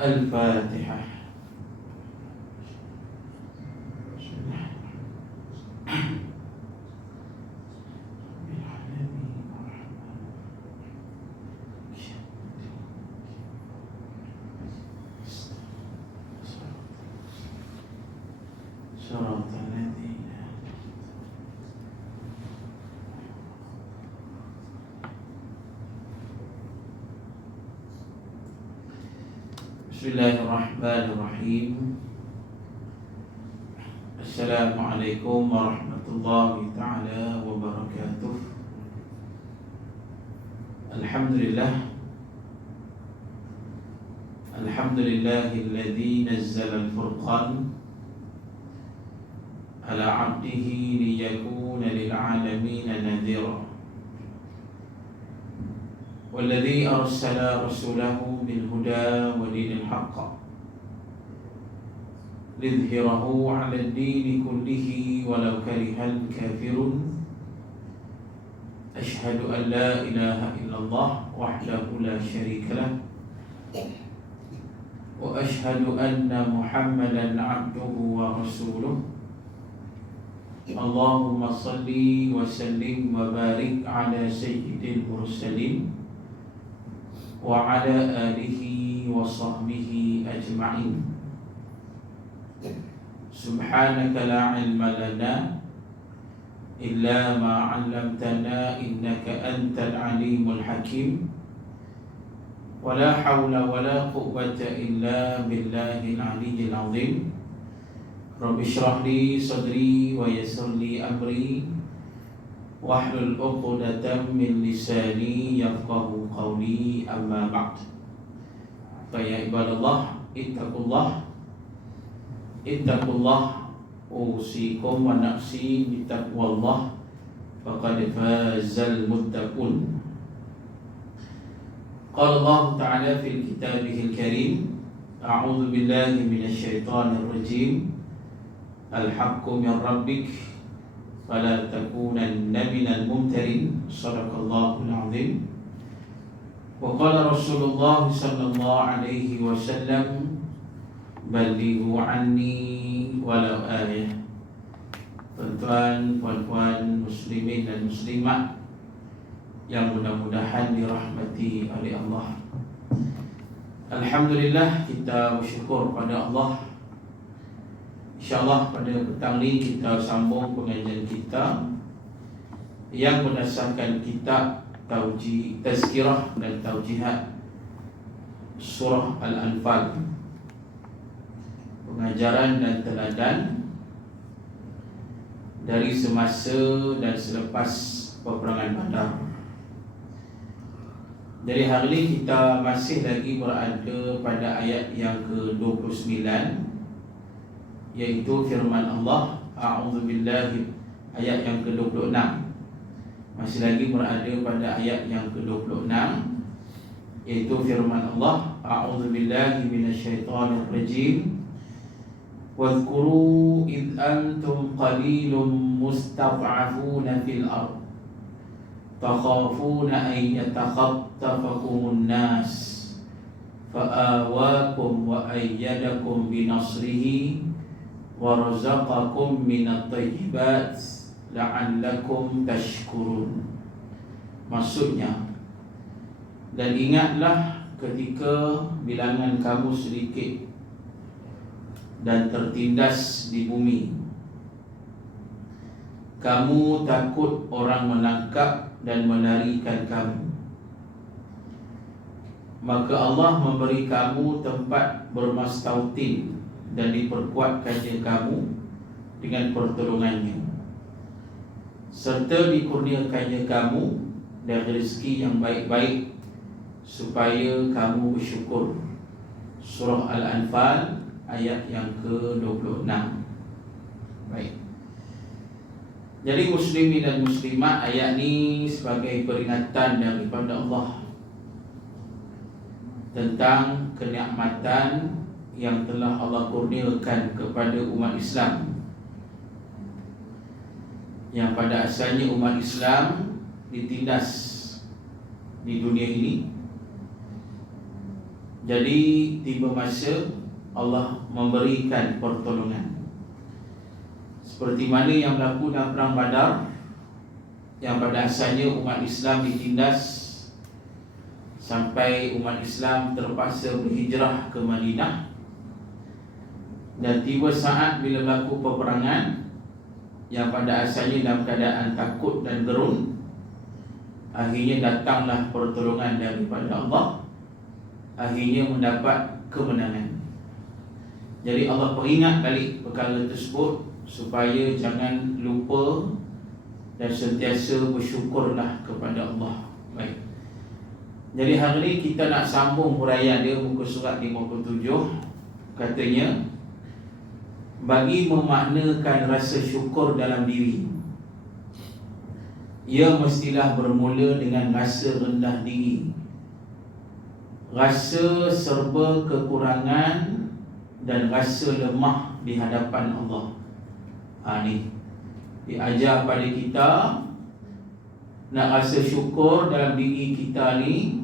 Al-Fatihah. Bismillahirrahmanirrahim. Assalamualaikum warahmatullahi ta'ala wabarakatuh. Alhamdulillahilladzi nazzala al-furqan ala 'abdihi liyakuna lil 'alamin nadhira. والذي أرسل رسوله بالهدى ودين الحق ليظهره على الدين كله ولو كره الكافرون. أشهد أن لا إله إلا الله وحده لا شريك له وأشهد أن محمدا عبده ورسوله. اللهم صل وسلم وبارك على سيد المرسلين وعلى آله وصحبه أجمعين. سبحانك لا علم لنا إلا ما علمتنا إنك أنت العليم الحكيم. ولا حول ولا قوة إلا بالله العلي العظيم. رب اشرح لي صدري ويسر لي أمري wahlul 'uqdatam min lisani yafqahu qawli, amma ba'd. Fa ya ibadallah, ittaqullah usikum wa nafsi bittaqwallah faqad fazal muttaqun. Qala Allah ta'ala fil kitabihil karim, a'udzu billahi minasy syaithanir rajim. Al-haqqu min rabbik فلا تكونن من الممترين. صدق الله العظيم. وقال رسول الله صلى الله عليه وسلم بلغوا عني ولو آية. Tuan-tuan, puan-puan, muslimin dan muslimat yang mudah-mudahan dirahmati oleh Allah, alhamdulillah, kita bersyukur pada Allah. InsyaAllah pada petang ni kita sambung pengajian kita yang berdasarkan kitab Tazkirah dan Taujihat Surah Al-Anfal, pengajaran dan teladan dari semasa dan selepas peperangan Badar. Dari hari ini kita masih lagi berada pada ayat yang ke-29, yaitu firman Allah, a'udzubillahi, ayat yang ke-26. Masih lagi berada pada ayat yang ke-26, yaitu firman Allah, a'udzubillahi minasyaitonir rajim. Wadhkuru id antum qalilun mustad'afuna fil ard takhafuna an yatakhattafakumun nas fa'awakum wa ayyadakum binasrihi warazaqakum minat thayyibat la'allakum tashkurun. Maksudnya, dan ingatlah ketika bilangan kamu sedikit dan tertindas di bumi, kamu takut orang menangkap dan melarikan kamu, maka Allah memberi kamu tempat bermastautin dan diperkuatkannya kamu dengan pertolongannya, serta dikurniakannya kamu dari rezeki yang baik-baik supaya kamu bersyukur. Surah Al-Anfal ayat yang ke-26. Baik. Jadi muslimin dan muslimat, ayat ini sebagai peringatan daripada Allah tentang kenikmatan yang telah Allah kurniakan kepada umat Islam, yang pada asalnya umat Islam ditindas di dunia ini Jadi tiba masa Allah memberikan pertolongan. Seperti mana yang berlaku dalam perang Badar, yang pada asalnya umat Islam ditindas sampai umat Islam terpaksa berhijrah ke Madinah. Dan tiba saat bila berlaku peperangan yang pada asalnya dalam keadaan takut dan gerun, akhirnya datanglah pertolongan daripada Allah, akhirnya mendapat kemenangan. Jadi Allah peringat balik perkara tersebut supaya jangan lupa dan sentiasa bersyukurlah kepada Allah. Baik. Jadi hari ini kita nak sambung huraian dia, muka surat 57. Katanya, bagi memaknakan rasa syukur dalam diri, ia mestilah bermula dengan rasa rendah diri, rasa serba kekurangan dan rasa lemah di hadapan Allah. Ni diajar pada kita nak rasa syukur dalam diri kita ni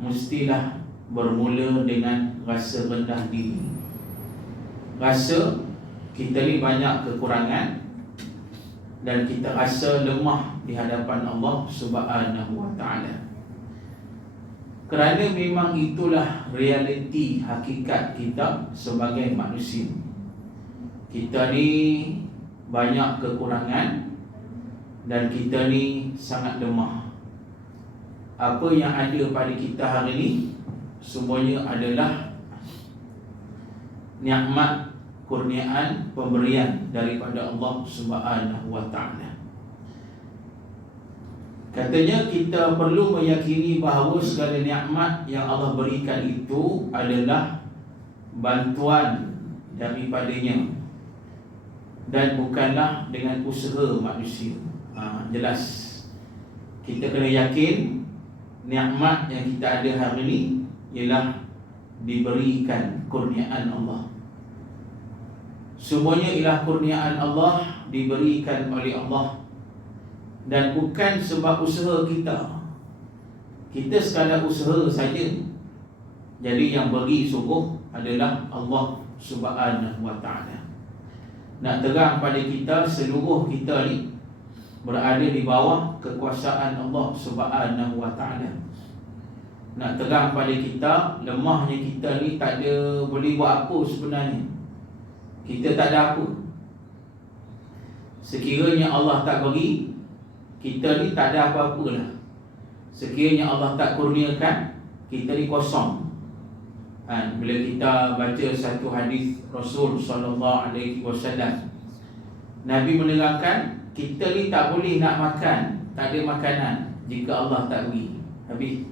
mestilah bermula dengan rasa rendah diri. Rasa kita ni banyak kekurangan dan kita rasa lemah di hadapan Allah Subhanahu wa ta'ala. Kerana memang itulah realiti hakikat kita sebagai manusia. Kita ni banyak kekurangan dan kita ni sangat lemah. Apa yang ada pada kita hari ini semuanya adalah nikmat, kurniaan, pemberian daripada Allah Subhanahu wa ta'ala. Katanya kita perlu meyakini bahawa segala nikmat yang Allah berikan itu adalah bantuan daripadanya dan bukanlah dengan usaha manusia. Jelas kita kena yakin nikmat yang kita ada hari ini ialah diberikan kurniaan Allah. Semuanya ialah kurniaan Allah, diberikan oleh Allah dan bukan sebab usaha kita. Kita sekadar usaha saja. Jadi yang beri sungguh adalah Allah Subhanahu wa ta'ala. Nak terang pada kita, seluruh kita ni berada di bawah kekuasaan Allah Subhanahu wa ta'ala. Nak terang pada kita, lemahnya kita ni tak ada boleh buat apa sebenarnya. Kita tak ada apa. Sekiranya Allah tak beri, kita ni tak ada apa-apa lah. Sekiranya Allah tak kurniakan, kita ni kosong. Bila kita baca satu hadis Rasul sallallahu alaihi wasallam, Nabi menerangkan kita ni tak boleh nak makan, tak ada makanan jika Allah tak beri. Habis.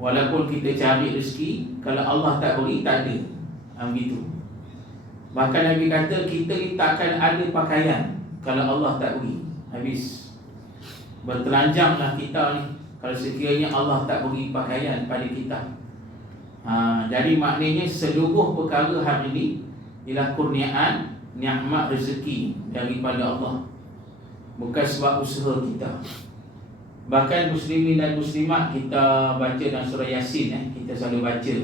Walaupun kita cari rezeki, kalau Allah tak beri, tak ada. Begitu. Bahkan Nabi kata kita ni tak akan ada pakaian kalau Allah tak beri. Habis. Bertelanjanglah kita ni kalau sekiranya Allah tak beri pakaian pada kita. Jadi maknanya seluruh perkara hari ini ialah kurniaan, nikmat rezeki daripada Allah, bukan sebab usaha kita. Bahkan muslimin dan muslimat, kita baca dalam surah Yasin, kita selalu baca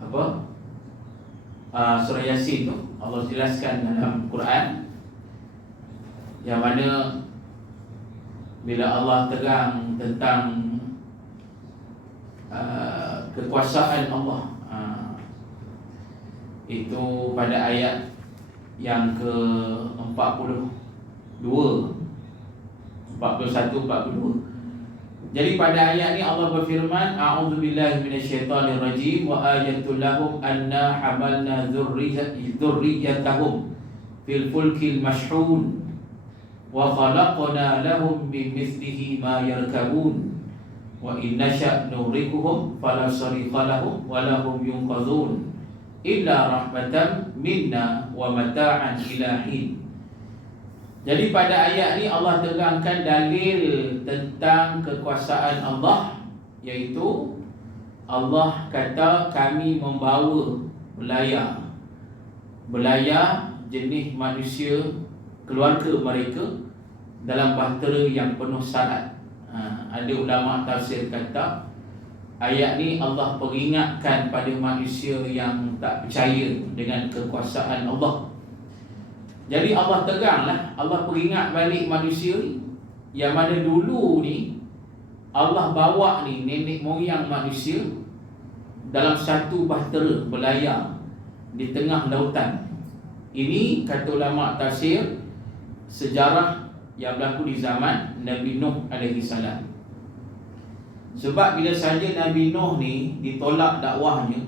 apa? Surah Yasin tu Allah jelaskan dalam Quran, yang mana bila Allah terang tentang kekuasaan Allah, itu pada ayat yang ke-42, 41, 42. Jadi pada ayat ni Allah berfirman, a'udzubillahi minasyaitonirrajim, wa ayatul lahum anna hamalna dzurriyyatahum fil fulkil mashhun wa khalaqna lahum min mithlihi ma yarkabun wa in nasha' nurikuhum fala sarikha lahum wa lahum yunqadhun illa rahmatan minna wa mata'an ila hin. Jadi pada ayat ni Allah terangkan dalil tentang kekuasaan Allah, iaitu Allah kata kami membawa belayar jenis manusia, keluarga mereka dalam bahtera yang penuh syarat. Ada ulama tafsir kata Ayat ni Allah peringatkan pada manusia yang tak percaya dengan kekuasaan Allah. Jadi Allah teganglah, Allah peringat balik manusia ni, yang mana dulu ni Allah bawa ni nenek moyang manusia dalam satu bahtera berlayar di tengah lautan. Ini kata ulama tafsir sejarah yang berlaku di zaman Nabi Nuh alaihi salam. Sebab bila saja Nabi Nuh ni ditolak dakwahnya,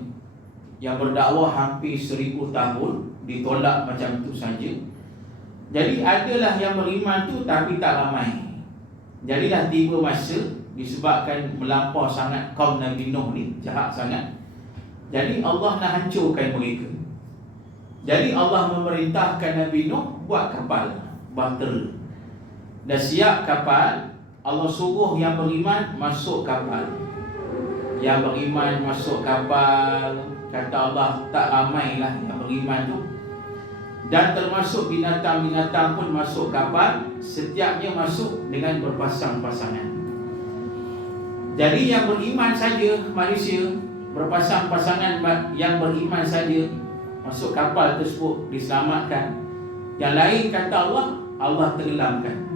yang berdakwah hampir 1000 tahun, ditolak macam tu saja. Jadi adalah yang beriman tu tapi tak ramai. Jadilah tiba masa disebabkan melampau sangat kaum Nabi Nuh ni, jahat sangat. Jadi Allah nak hancurkan mereka. Jadi Allah memerintahkan Nabi Nuh buat kapal bahtera. Dah siap kapal, Allah suruh yang beriman masuk kapal. Yang beriman masuk kapal, kata Allah tak ramailah yang beriman tu. Dan termasuk binatang-binatang pun masuk kapal. Setiapnya masuk dengan berpasang-pasangan. Jadi yang beriman saja manusia, berpasang-pasangan yang beriman saja masuk kapal tersebut diselamatkan. Yang lain kata Allah, Allah tenggelamkan.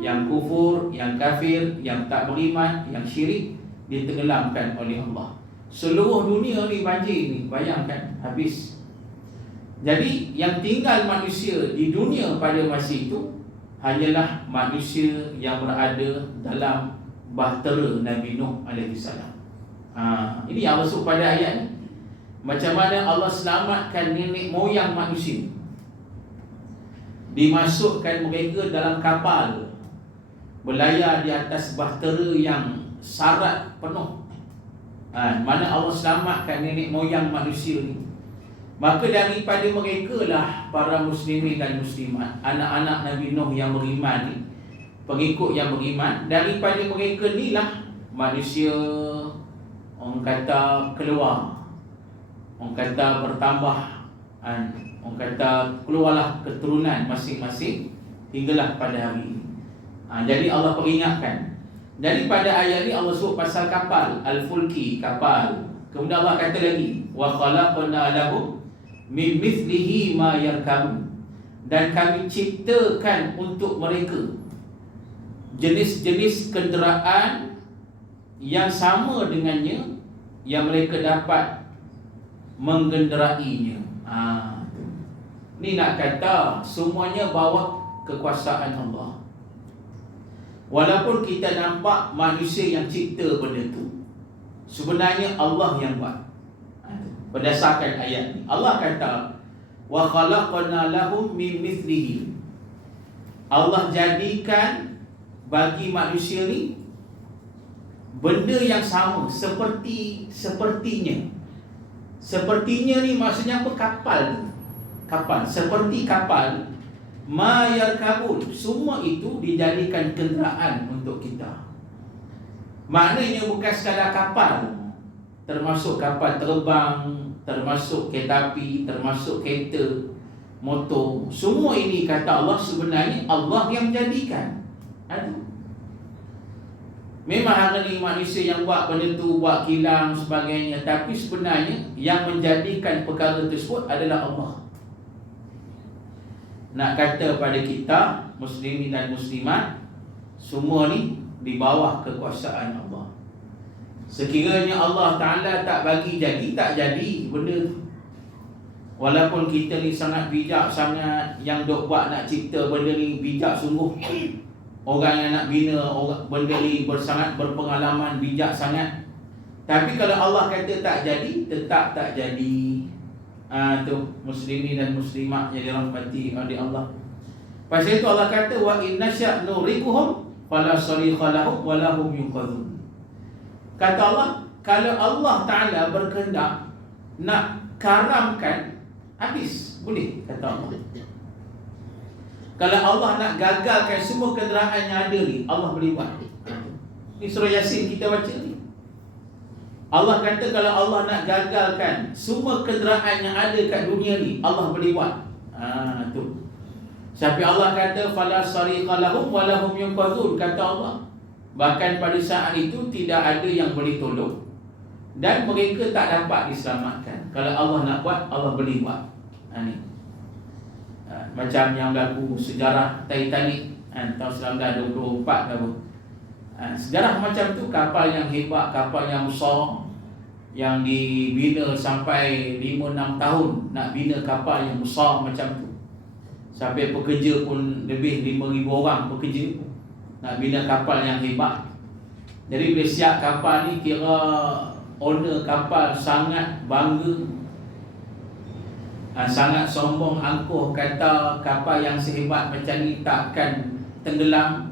Yang kufur, yang kafir, yang tak beriman, yang syirik ditenggelamkan oleh Allah. Seluruh dunia ni banjir ni, bayangkan, habis. Jadi yang tinggal manusia di dunia pada masa itu hanyalah manusia yang berada dalam bahtera Nabi Nuh alaihi salam. Ini yang masuk pada ayat ni. Macam mana Allah selamatkan nenek moyang manusia, dimasukkan mereka dalam kapal berlayar di atas bahtera yang syarat penuh. Mana Allah selamatkan nenek moyang manusia ni. Maka daripada mereka lah para muslimin dan muslimat, anak-anak Nabi Nuh yang beriman ni, pengikut yang beriman, daripada mereka ni lah manusia orang kata keluar, orang kata bertambah, orang kata keluarlah keturunan masing-masing hinggalah pada hari ini. Jadi Allah peringatkan. Jadi pada ayat ni Allah sebut pasal kapal, al-fulki, kapal. Kemudian Allah kata lagi, wa khalaqna lahum min mithlihi ma yarkabun, dan kami ciptakan untuk mereka jenis-jenis kenderaan yang sama dengannya, yang mereka dapat menggenderainya. Ni nak kata semuanya bawa kekuasaan Allah. Walaupun kita nampak manusia yang cipta benda tu, sebenarnya Allah yang buat. Berdasarkan ayat ni Allah kata wa khalaqna lahum min mithlihi, Allah jadikan bagi manusia ni benda yang sama sepertinya. Sepertinya ni maksudnya apa? Kapal seperti kapal. Ma yarkabun, semua itu dijadikan kenderaan untuk kita. Maknanya bukan sekadar kapal, termasuk kapal terbang, termasuk kereta api, termasuk kereta, motor. Semua ini kata Allah sebenarnya Allah yang jadikan. Memang hari ini manusia yang buat benda tu, buat kilang sebagainya, tapi sebenarnya yang menjadikan perkara tersebut adalah Allah. Nak kata pada kita muslimin dan muslimat, semua ni di bawah kekuasaan Allah. Sekiranya Allah Ta'ala tak bagi jadi, tak jadi benda tu. Walaupun kita ni sangat bijak sangat, yang dok buat nak cipta benda ni bijak sungguh. Orang yang nak bina benda ni sangat berpengalaman, bijak sangat. Tapi kalau Allah kata tak jadi, tetap tak jadi. Tu muslimin dan muslimat yang dirahmati oleh Allah. Pasal itu Allah kata wa inna sya' nurikuhum fala sarikha lahum wa lahum yunqadhun. Kata Allah, kalau Allah Ta'ala berkehendak nak karamkan, habis, boleh, kata Allah. Kalau Allah nak gagalkan semua kenderaan yang ada ni, Allah boleh buat. Ni surah Yasin kita baca ni. Allah kata kalau Allah nak gagalkan semua kenderaan yang ada kat dunia ni, Allah boleh buat. Tu. Sampai Allah kata fala sarikha lahum wa lahum yunqadhun, kata Allah. Bahkan pada saat itu tidak ada yang boleh tolong dan mereka tak dapat diselamatkan. Kalau Allah nak buat, Allah boleh buat. Ni macam yang berlaku sejarah Titanic tahun 1924 ke apa. Sejarah macam tu, kapal yang hebat, kapal yang besar, yang dibina sampai 5-6 tahun nak bina kapal yang besar macam tu. Sampai pekerja pun lebih 5,000 orang pekerja nak bina kapal yang hebat. Jadi bila siap kapal ni, kira owner kapal sangat bangga, sangat sombong, angkuh, kata kapal yang sehebat macam ni takkan tenggelam.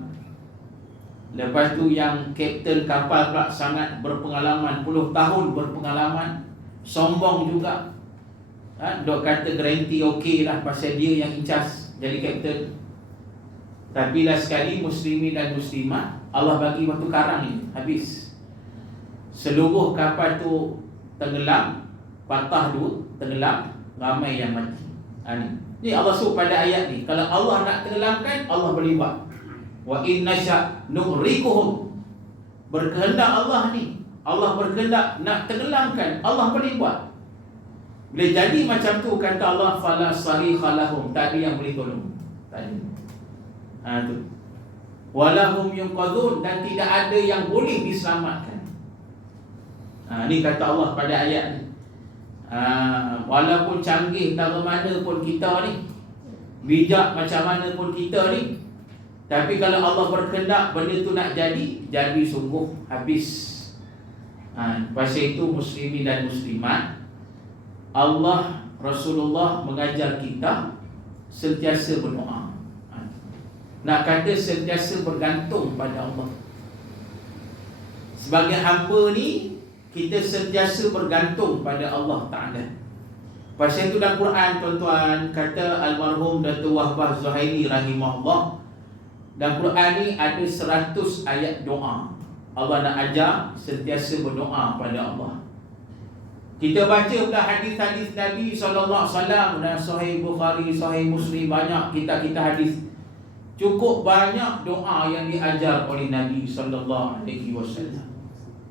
Lepas tu yang kapten kapal pula sangat berpengalaman, puluh tahun berpengalaman, sombong juga. Dok kata garanti okey lah pasal dia yang incas jadi kapten. Tapi lah sekali muslimin dan muslimat, Allah bagi batu karang ni habis. Seluruh kapal tu tenggelam, patah dua, tenggelam, ramai yang mati. Ni Allah suruh pada ayat ni, kalau Allah nak tenggelamkan, Allah boleh buat. Wa in nasya nughriquhum. Berkehendak Allah ni, Allah berkehendak nak tenggelamkan, Allah boleh buat. Bila jadi macam tu, kata Allah, fala sarikha lahum, tak ada yang boleh tolong. Tak ada. Tu. Walahum yunqadhun, dan tidak ada yang boleh diselamatkan. Ni kata Allah pada ayat ni. Walaupun canggih tak mana pun kita ni, bijak macam mana pun kita ni, tapi kalau Allah berkehendak benda tu nak jadi sungguh habis. Pasal itu muslimin dan muslimat, Allah, Rasulullah mengajar kita sentiasa berdoa. Nak kata sentiasa bergantung pada Allah. Sebagai hamba ni, kita sentiasa bergantung pada Allah Ta'ala. Pasal itu dalam Quran, tuan-tuan, kata almarhum Datuk Wahbah Zuhairi rahimahullah, dalam Quran ni ada 100 ayat doa. Allah nak ajar sentiasa berdoa pada Allah. Kita baca pula hadis-hadis Nabi SAW dan Sahih Bukhari, Sahih Muslim, banyak kita hadis. Cukup banyak doa yang diajar oleh Nabi SAW.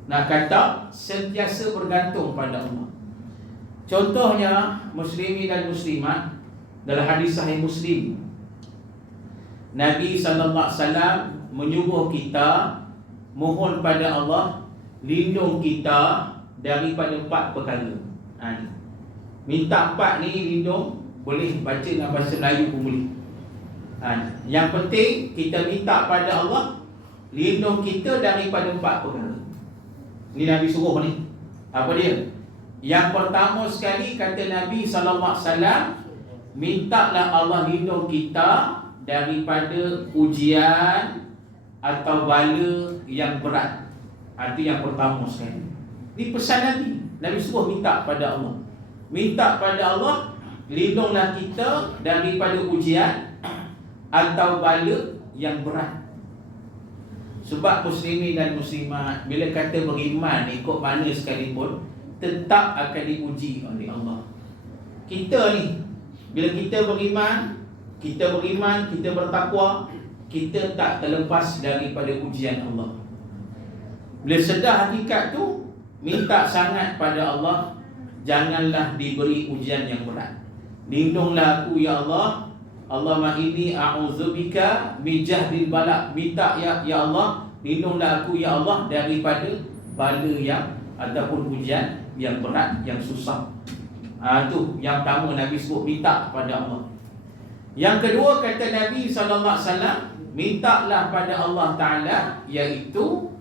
Nak kata sentiasa bergantung pada Allah. Contohnya muslimin dan muslimat, dalam hadis Sahih Muslim, Nabi SAW menyuruh kita mohon pada Allah lindung kita daripada 4 perkara. Minta 4 ni lindung, boleh baca dengan bahasa Melayu pun boleh. Yang penting kita minta pada Allah lindung kita daripada 4 perkara. Ni Nabi suruh ni. Apa dia? Yang pertama sekali kata Nabi SAW, mintalah Allah lindung kita daripada ujian atau bala yang berat. Itu yang pertama sekali. Ini pesan Nabi. Nabi suruh minta pada Allah. Minta pada Allah, lindunglah kita daripada ujian atau bala yang berat. Sebab muslimin dan muslimat, bila kata beriman ikut mana sekalipun, tetap akan diuji oleh Allah. Kita ni, bila kita beriman, kita bertakwa, kita tak terlepas daripada ujian Allah. Bila sedar hakikat tu, minta sangat pada Allah, janganlah diberi ujian yang berat. Lindunglah aku ya Allah. Allahumma inni a'udzubika min jahdil bala. Minta ya Allah, lindunglah aku ya Allah daripada bala yang ataupun ujian yang berat, yang susah. Tu yang pertama Nabi sebut, minta pada Allah. Yang kedua kata Nabi SAW, mintalah pada Allah Ta'ala, iaitu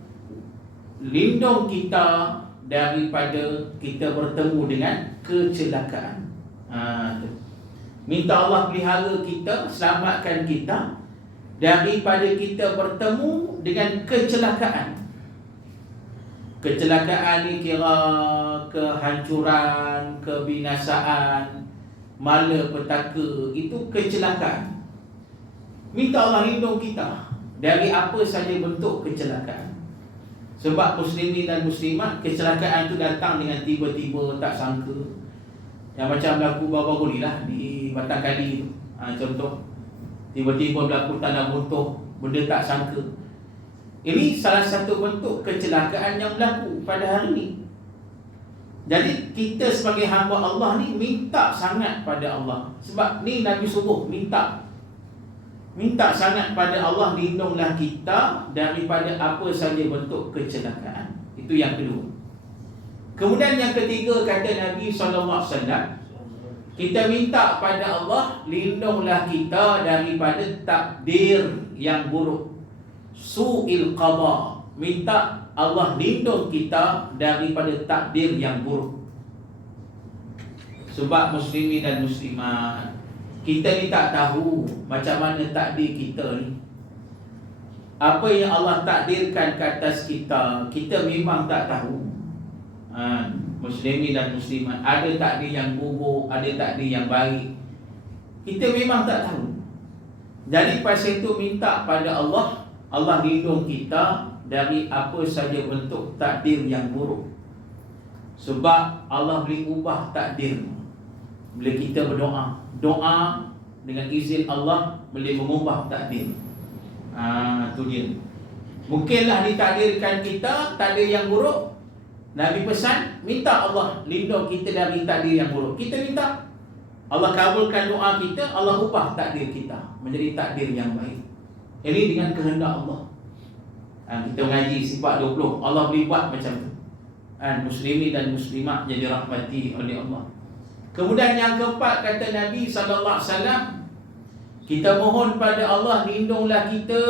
lindung kita daripada kita bertemu dengan kecelakaan. Minta Allah pelihara kita, selamatkan kita daripada kita bertemu dengan kecelakaan. Kecelakaan ni kira kehancuran, kebinasaan, malapetaka, itu kecelakaan. Minta Allah lindung kita dari apa saja bentuk kecelakaan. Sebab muslimin dan muslimat, kecelakaan tu datang dengan tiba-tiba, tak sangka. Yang macam berlaku baru-baru ni lah di Batang Kali tu. Contoh, tiba-tiba berlaku tanah runtuh, benda tak sangka. Ini salah satu bentuk kecelakaan yang berlaku pada hari ini. Jadi kita sebagai hamba Allah ni minta sangat pada Allah. Sebab ni Nabi suruh minta sangat pada Allah, lindunglah kita daripada apa saja bentuk kecelakaan. Itu yang kedua. Kemudian yang ketiga, kata Nabi SAW, kita minta pada Allah, lindunglah kita daripada takdir yang buruk, su'il qada. Minta Allah lindung kita daripada takdir yang buruk. Sebab muslimin dan muslimat, kita ni tak tahu macam mana takdir kita ni. Apa yang Allah takdirkan ke atas kita, kita memang tak tahu. Muslimin dan muslimat, ada takdir yang buruk, ada takdir yang baik, kita memang tak tahu. Jadi pasal itu minta pada Allah, Allah lindung kita dari apa saja bentuk takdir yang buruk. Sebab Allah boleh ubah takdir bila kita berdoa. Doa dengan izin Allah boleh mengubah takdir. Itu dia. Mungkinlah ditakdirkan kita takdir yang buruk. Nabi pesan, minta Allah lindung kita dari takdir yang buruk. Kita minta Allah kabulkan doa kita, Allah ubah takdir kita menjadi takdir yang baik. Ini dengan kehendak Allah. Kita mengaji sifat 20, Allah boleh buat macam tu. Muslimin dan muslimat jadi rahmati oleh Allah. Kemudian yang keempat, kata Nabi SAW, kita mohon pada Allah, lindunglah kita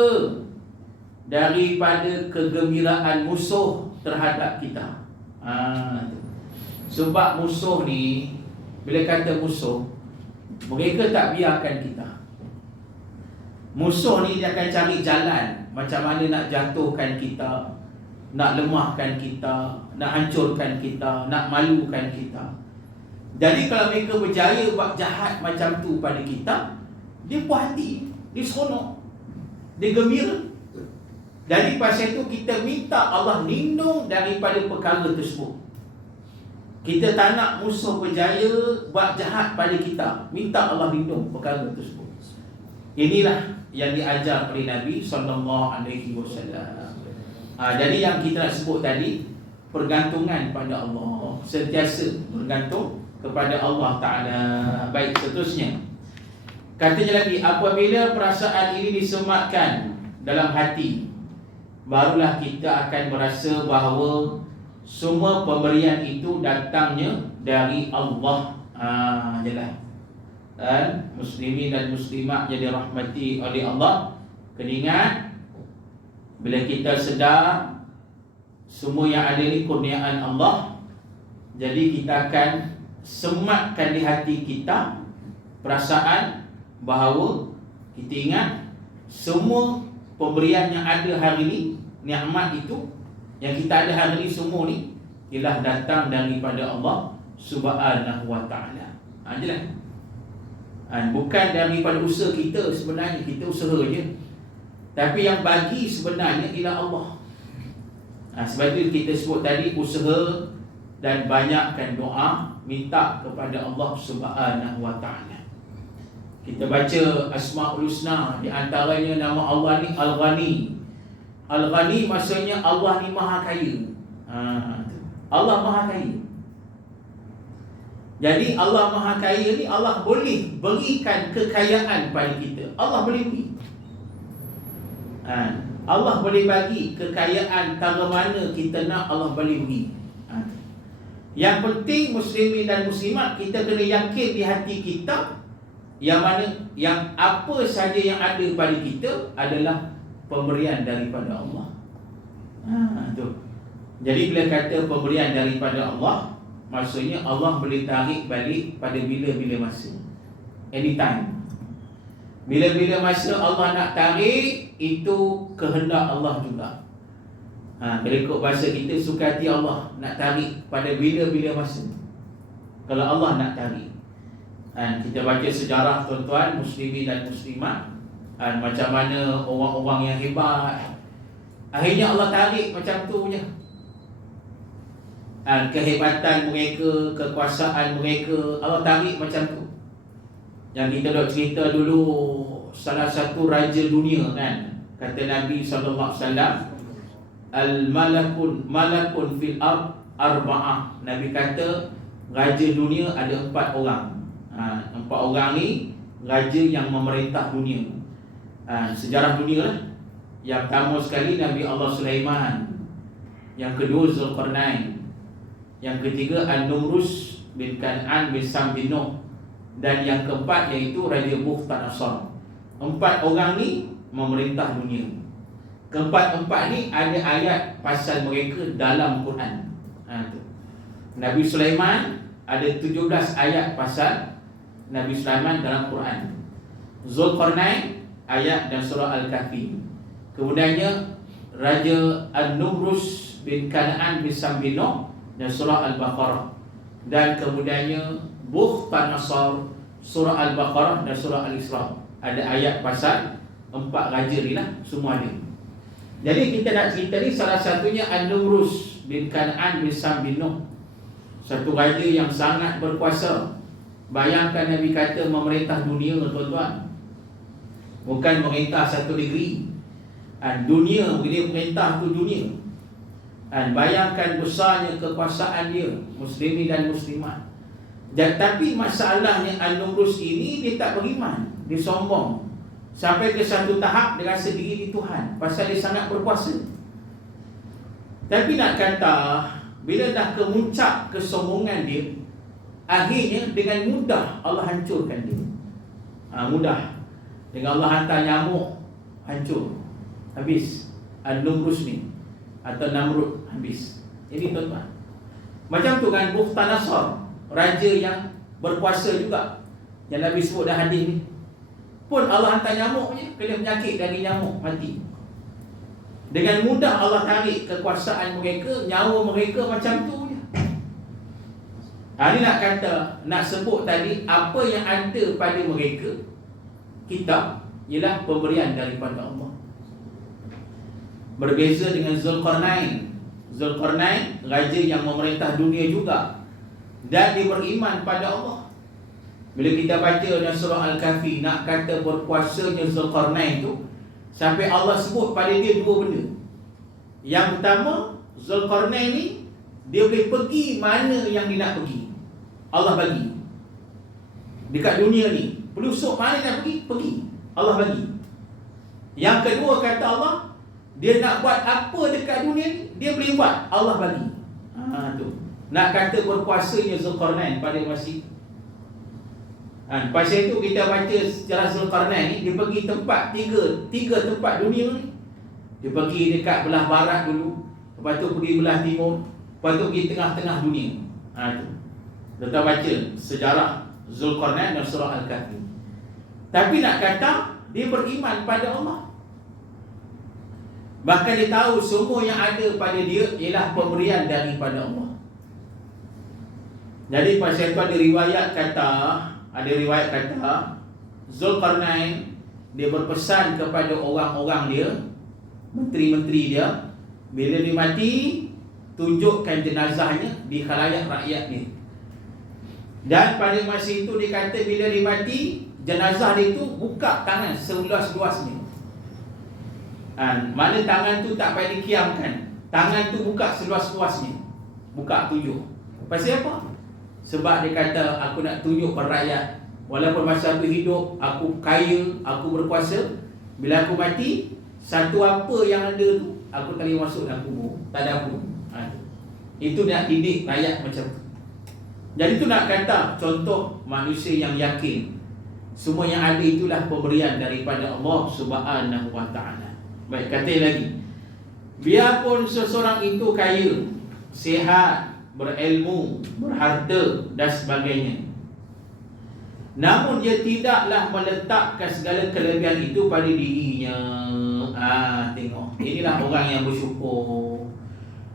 daripada kegembiraan musuh terhadap kita. Sebab musuh ni, bila kata musuh, mereka tak biarkan kita. Musuh ni dia akan cari jalan macam mana nak jatuhkan kita, nak lemahkan kita, nak hancurkan kita, nak malukan kita. Jadi kalau mereka berjaya buat jahat macam tu pada kita, dia puas hati, dia seronok, dia gembira. Jadi pasal itu kita minta Allah lindung daripada perkara tersebut. Kita tak nak musuh berjaya buat jahat pada kita, minta Allah lindung perkara tersebut. Inilah yang diajar oleh Nabi SAW. Jadi yang kita nak sebut tadi, pergantungan pada Allah, sentiasa bergantung kepada Allah Ta'ala. Baik, seterusnya katanya lagi, apabila perasaan ini disematkan dalam hati, barulah kita akan merasa bahawa semua pemberian itu datangnya dari Allah. Jelas. Dan muslimin dan muslimat jadi rahmati oleh Allah. Kena ingat, bila kita sedar semua yang ada ni kurniaan Allah, jadi kita akan sematkan di hati kita perasaan bahawa kita ingat semua pemberian yang ada hari ni, nikmat itu yang kita ada hari ni, semua ni ialah datang daripada Allah Subhanahu wa ta'ala. Jelas. Bukan daripada usaha kita, sebenarnya kita usaha je, tapi yang bagi sebenarnya ialah Allah. Sebab itu kita sebut tadi, usaha dan banyakkan doa, minta kepada Allah Subhanahu wa ta'ala. Kita baca Asmaul Husna, di antaranya nama Allah ni Al-Ghani. Al-Ghani maksudnya Allah ni maha kaya. Allah maha kaya. Jadi Allah maha kaya ni, Allah boleh berikan kekayaan pada kita. Allah boleh beri. Allah boleh bagi kekayaan tara mana kita nak, Allah boleh beri. Yang penting muslimin dan muslimat, kita kena yakin di hati kita yang mana, yang apa saja yang ada pada kita adalah pemberian daripada Allah. Tu. Jadi bila kata pemberian daripada Allah, maksudnya Allah boleh tarik balik pada bila-bila masa, anytime. Bila-bila masa Allah nak tarik, itu kehendak Allah juga. Kalau ikut bahasa kita, suka hati Allah nak tarik pada bila-bila masa, kalau Allah nak tarik. Kita baca sejarah tuan-tuan, muslimin dan muslimat, macam mana orang-orang yang hebat, akhirnya Allah tarik macam tu punya. Kehebatan mereka, kekuasaan mereka, Allah tarik macam tu. Yang kita dah cerita dulu, salah satu raja dunia kan, kata Nabi SAW, Al-malakun fil ard arba'ah. Nabi kata raja dunia ada 4 orang. 4 orang ni raja yang memerintah dunia. Sejarah dunia lah. Yang pertama sekali Nabi Allah Sulaiman, yang kedua Zulkarnain, yang ketiga An-Numrus bin Kan'an bin Sam bin Nuh, dan yang keempat iaitu Raja Bukhtanasar. 4 orang ni memerintah dunia. Keempat-empat ni ada ayat pasal mereka dalam Quran. Nabi Sulaiman ada 17 ayat pasal Nabi Sulaiman dalam Quran. Zulkarnain ayat dan surah Al-Kahfi. Kemudiannya Raja An-Numrus bin Kan'an bin Sam bin Nuh dan surah Al-Baqarah. Dan kemudiannya Bukhtanasar, surah Al-Baqarah dan surah Al-Isra. Ada ayat pasal 4 raja ni lah, semua ada. Jadi kita nak cerita ni salah satunya An-Numrus bin Kan'an bin Sam bin Nuh, satu raja yang sangat berkuasa. Bayangkan Nabi kata memerintah dunia, tuan-tuan. Bukan memerintah satu negeri. Dunia, dia memerintah tu dunia. Bayangkan besarnya kekuasaan dia, muslimin dan muslimat. Tapi masalahnya An-Numrus ini dia tak beriman, dia sombong. Sampai ke satu tahap dia rasa diri di Tuhan, pasal dia sangat berkuasa. Tapi nak kata, bila dah kemuncak kesombongan dia, akhirnya dengan mudah Allah hancurkan dia. Mudah. Dengan Allah hantar nyamuk, hancur, habis An-Numrus ni, atau Namrud, habis. Ini tuan-tuan. Macam tu kan Bukhtanasar, raja yang berkuasa juga, yang Nabi sebut dah hadis ni, pun Allah hantar nyamuk je, kena penyakit dari nyamuk, mati. Dengan mudah Allah tarik kekuasaan mereka, nyawa mereka macam tu je. Ini nak kata, nak sebut tadi, apa yang ada pada mereka, kitab, ialah pemberian daripada Allah. Berbeza dengan Zulkarnain. Zulkarnain, raja yang memerintah dunia juga, dan dia beriman pada Allah. Bila kita baca dalam surah Al-Kahfi, nak kata berkuasanya Zulkarnain tu, sampai Allah sebut pada dia 2 benda. Yang pertama, Zulkarnain ni dia boleh pergi mana yang dia nak pergi, Allah bagi. Dekat dunia ni, pelusuk mana nak pergi, pergi, Allah bagi. Yang kedua, kata Allah, dia nak buat apa dekat dunia ni, dia boleh buat, Allah bagi. Tu nak kata berkuasanya Zulkarnain pada masa itu. Pasal itu kita baca sejarah Zulkarnain ni, dia pergi tempat tiga tempat dunia ni. Dia pergi dekat belah barat dulu, lepas tu pergi belah timur, lepas tu pergi tengah-tengah dunia. Tu kita baca sejarah Zulkarnain dan surah Al-Kahfi. Tapi nak kata dia beriman pada Allah. Bahkan dia tahu semua yang ada pada dia ialah pemberian daripada Allah. Jadi pasal itu ada riwayat kata Zulkarnain dia berpesan kepada orang-orang dia, menteri-menteri dia, bila dia mati, tunjukkan jenazahnya di khalayak rakyat ni. Dan pada masa itu dia kata bila dia mati, jenazah dia tu buka tangan seluas-luasnya. Mana tangan tu tak payah dikiamkan, tangan tu buka seluas-luasnya, buka tunjuk. Pasal apa? Sebab dia kata, aku nak tunjuk pada rakyat, walaupun masa aku hidup, aku kaya, aku berkuasa, bila aku mati, satu apa yang ada tu, aku tak boleh masuk dalam kubur, tak ada pun. Itu nak didik rakyat macam tu. Jadi tu nak kata, contoh manusia yang yakin, semua yang ada itulah pemberian daripada Allah Subhanahu Wa Taala. Baik, kata lagi, biarpun seseorang itu kaya, sihat, berilmu, berharta dan sebagainya, namun dia tidaklah meletakkan segala kelebihan itu pada dirinya. Tengok, inilah orang yang bersyukur.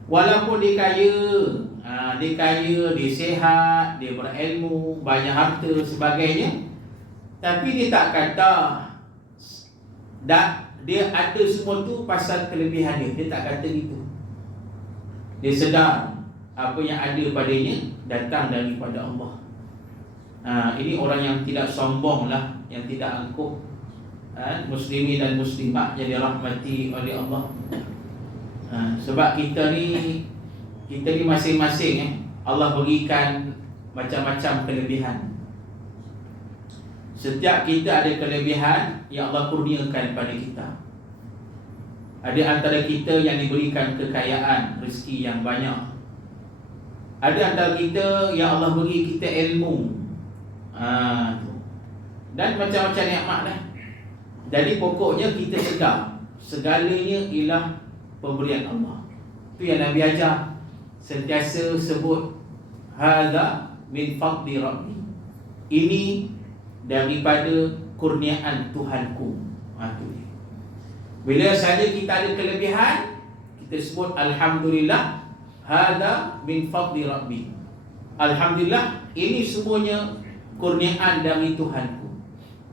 Walaupun dia kaya, dia sihat, dia berilmu, banyak harta sebagainya, tapi dia tak kata dia ada semua tu pasal kelebihan dia. Dia tak kata gitu. Dia sedar apa yang ada padanya datang daripada Allah. Ini orang yang tidak sombong lah, yang tidak angkuh. Muslimin dan muslimat yang dirahmati oleh Allah. Sebab kita ni kita ni masing-masing Allah berikan macam-macam kelebihan. Setiap kita ada kelebihan yang Allah kurniakan pada kita. Ada antara kita yang diberikan kekayaan, rezeki yang banyak. Ada antara kita yang Allah beri kita ilmu. Dan macam-macam nikmat lah. Jadi pokoknya kita sedar segalanya ialah pemberian Allah. Itu yang Nabi ajar. Sentiasa sebut hadza min fadli rabbi. Ini daripada kurniaan Tuhanku. Bila saja kita ada kelebihan, kita sebut alhamdulillah, hadza min fadli rabbi. Alhamdulillah, ini semuanya kurniaan dari Tuhanku.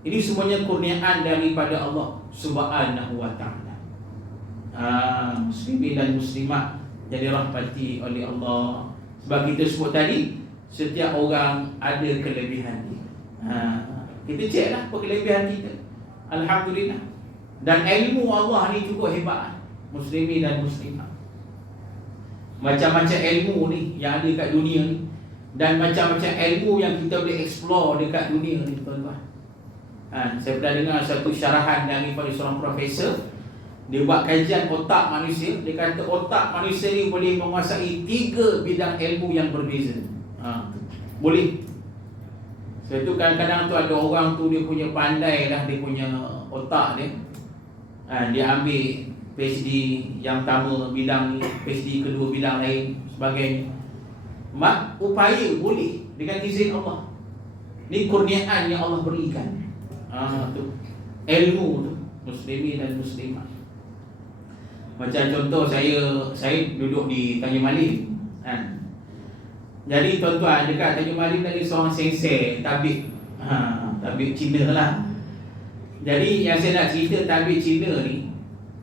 Ini semuanya kurniaan daripada Allah Subhanahu wa ta'ala. Muslimin dan muslimat yang dirahmati oleh Allah. Sebab kita sebut tadi, setiap orang ada kelebihan dia. Kita ceklah apa kelebihan kita. Alhamdulillah. Dan ilmu Allah ni cukup hebat, muslimin dan muslimat. Macam-macam ilmu ni yang ada kat dunia ni, dan macam-macam ilmu yang kita boleh explore dekat dunia ni, tuan-tuan. Saya pernah dengar satu syarahan daripada seorang profesor. Dia buat kajian otak manusia. Dia kata otak manusia ni boleh menguasai 3 bidang ilmu yang berbeza. Boleh. Sebab tu kadang-kadang tu ada orang tu dia punya pandai lah, dia punya otak dia. Dia ambil PhD yang pertama bidang ni, PhD kedua bidang lain, sebagainya. Upaya boleh dengan izin Allah. Ni kurniaan yang Allah berikan. Tu ilmu tu, muslimin dan muslimat. Macam contoh saya duduk di Tanjung Malim. Jadi tuan-tuan, dekat Tanjung Malim tadi seorang sensei tabik, tabik Cina lah. Jadi yang saya nak cerita tabik Cina ni,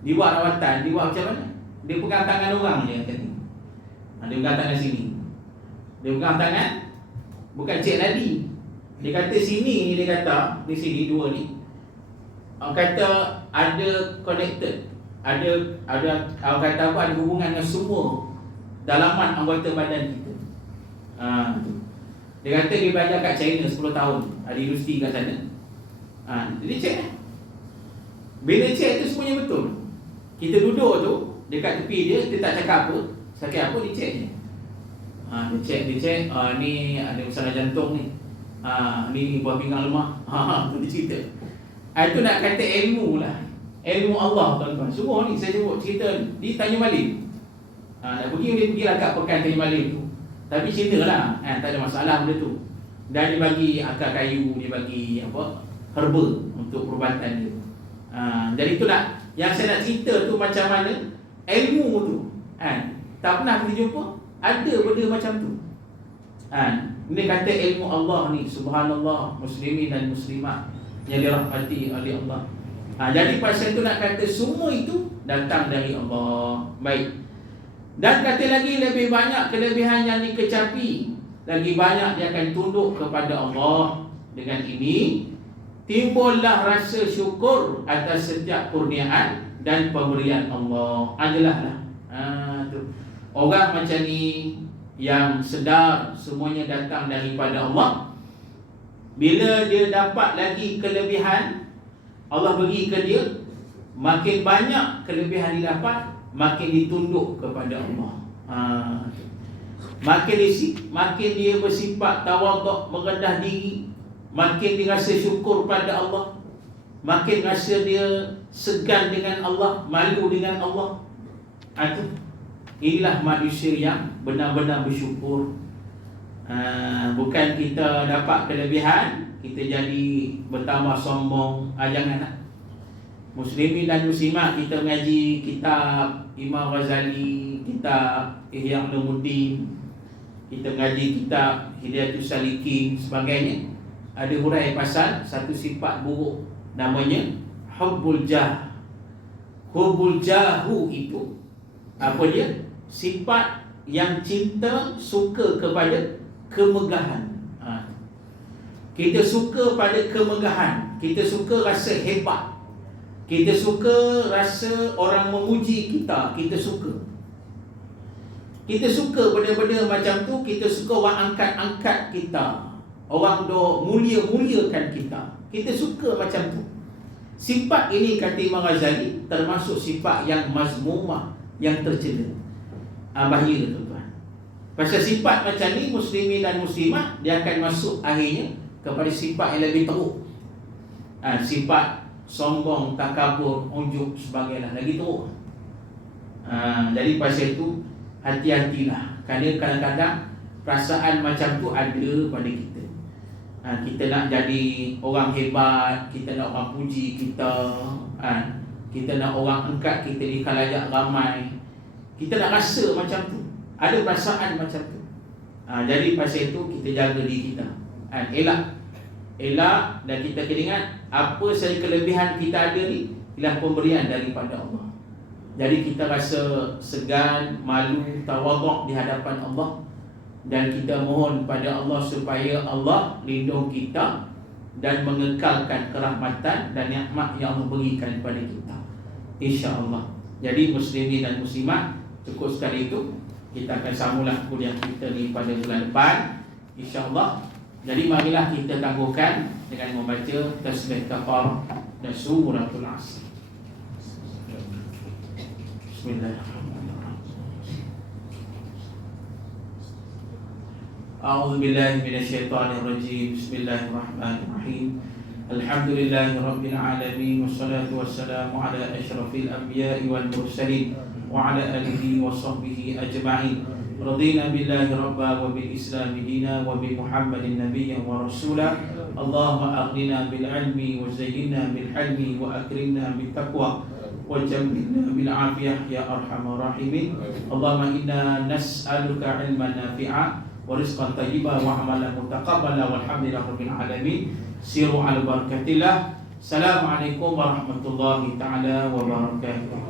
dia buat rawatan, dia buat macam mana? Dia pegang tangan orang je macam ni. Dia pegang tangan sini. Dia pegang tangan, bukan cik nadi. Dia kata sini ni, dia kata di sini dua ni, kata ada connected, ada orang kata apa, ada hubungan dengan semua dalaman anggota badan kita. Dia kata dia belajar kat China 10 tahun, ada universiti kat sana. Jadi cek. Bila cek tu semuanya betul. Kita duduk tu dekat tepi dia tak cakap apa, sakit apa dia cek je. Dia cek, ni ada masalah jantung ni. Ni buah pinggang lemah. Tu dia cerita. Itu nak kata ilmu lah. Ilmu Allah, tuan-tuan. Semua ni saya sebut cerita di Tanjung Malim. Nak pergi, dia pergi lah kat pekan Tanjung Malim tu. Tapi Cina lah, tak ada masalah benda tu. Dan dia bagi akar kayu, dia bagi apa, herba untuk perubatan dia. Jadi tu nak, yang saya nak cerita tu macam mana ilmu tu. Tak pernah kita jumpa ada benda macam tu. Ini kata ilmu Allah ni, subhanallah, muslimin dan muslimat yang dirahmati oleh Allah. Jadi pasal itu nak kata semua itu datang dari Allah. Baik. Dan kata lagi, lebih banyak kelebihan yang dikecapi, lagi banyak dia akan tunduk kepada Allah. Dengan ini timbullah rasa syukur atas setiap kurniaan dan pemberian Allah. Jelaslah. Tu. Orang macam ni yang sedar semuanya datang daripada Allah, bila dia dapat lagi kelebihan Allah bagi ke dia, makin banyak kelebihan dia dapat, makin ditunduk kepada Allah. Makin dia bersifat tawaduk, merendah diri, makin dia rasa syukur pada Allah, makin rasa dia segan dengan Allah, malu dengan Allah. Inilah manusia yang benar-benar bersyukur. Bukan kita dapat kelebihan, kita jadi bertambah sombong. Jangan. Muslimin dan muslimat, kita mengaji kitab Imam Ghazali, kitab Ihya Ulumuddin, kita mengaji kitab Hidayatul Salikin, sebagainya. Ada hurai pasal satu sifat buruk, namanya hubbul jah. Hubbul jahu itu apa dia? Sifat yang cinta, suka kepada kemegahan. Kita suka pada kemegahan, kita suka rasa hebat, kita suka rasa orang memuji kita, kita suka. Kita suka benda-benda macam tu. Kita suka orang angkat-angkat kita, orang do mulia-muliakan kita. Kita suka macam tu. Sifat ini kata Imam Ghazali termasuk sifat yang mazmumah, yang tercela. Bahaya tuan-tuan. Pasal sifat macam ni, muslimin dan muslimat, dia akan masuk akhirnya kepada sifat yang lebih teruk. Sifat sombong, takabur, unjuk sebagainya lagi teruk. Jadi pasal itu hati-hatilah, kerana kadang-kadang perasaan macam tu ada pada kita. Kita nak jadi orang hebat, kita nak orang puji kita, kita nak orang angkat kita di khalayak ramai. Kita nak rasa macam tu, ada perasaan macam tu. Jadi pasal itu kita jaga diri kita, elak dan kita kena ingat apa sahaja kelebihan kita ada ni ialah pemberian daripada Allah. Jadi kita rasa segan, malu, tawaduk di hadapan Allah, dan kita mohon pada Allah supaya Allah lindung kita dan mengekalkan kerahmatan dan nikmat yang Allah berikan kepada kita, insya-Allah. Jadi muslimin dan muslimat, cukup sekali itu. Kita akan sambunglah kuliah kita ni pada bulan depan, insya-Allah. Jadi marilah kita tangguhkan dengan membaca tasbih kafarah dan suratul Asr. Bismillahirrahmanirrahim. A'udzu billahi minasyaitonir rajim. Bismillahirrahmanirrahim. Alhamdulillahirabbil alamin, wassalatu wassalamu ala asyrafil anbiya'i wal mursalin wa ala alihi wa sahbihi ajma'in. Radina billahi rabba wa bil islami dina wa bi Muhammadin nabiyyan wa rasula. Allahumma aghnina bil ilmi wa zayyinna bil hilmi wa akrimna bit taqwa wa jammilna bil afiyah ya arhamar rahimin. Allahumma inna nas'aluka ilman nafi'a wa rizqan thayyiban wa amalan mutaqabbala walhamdulillahi rabbil alamin. Siru ala barakatillah. Assalamualaikum warahmatullahi taala wabarakatuh.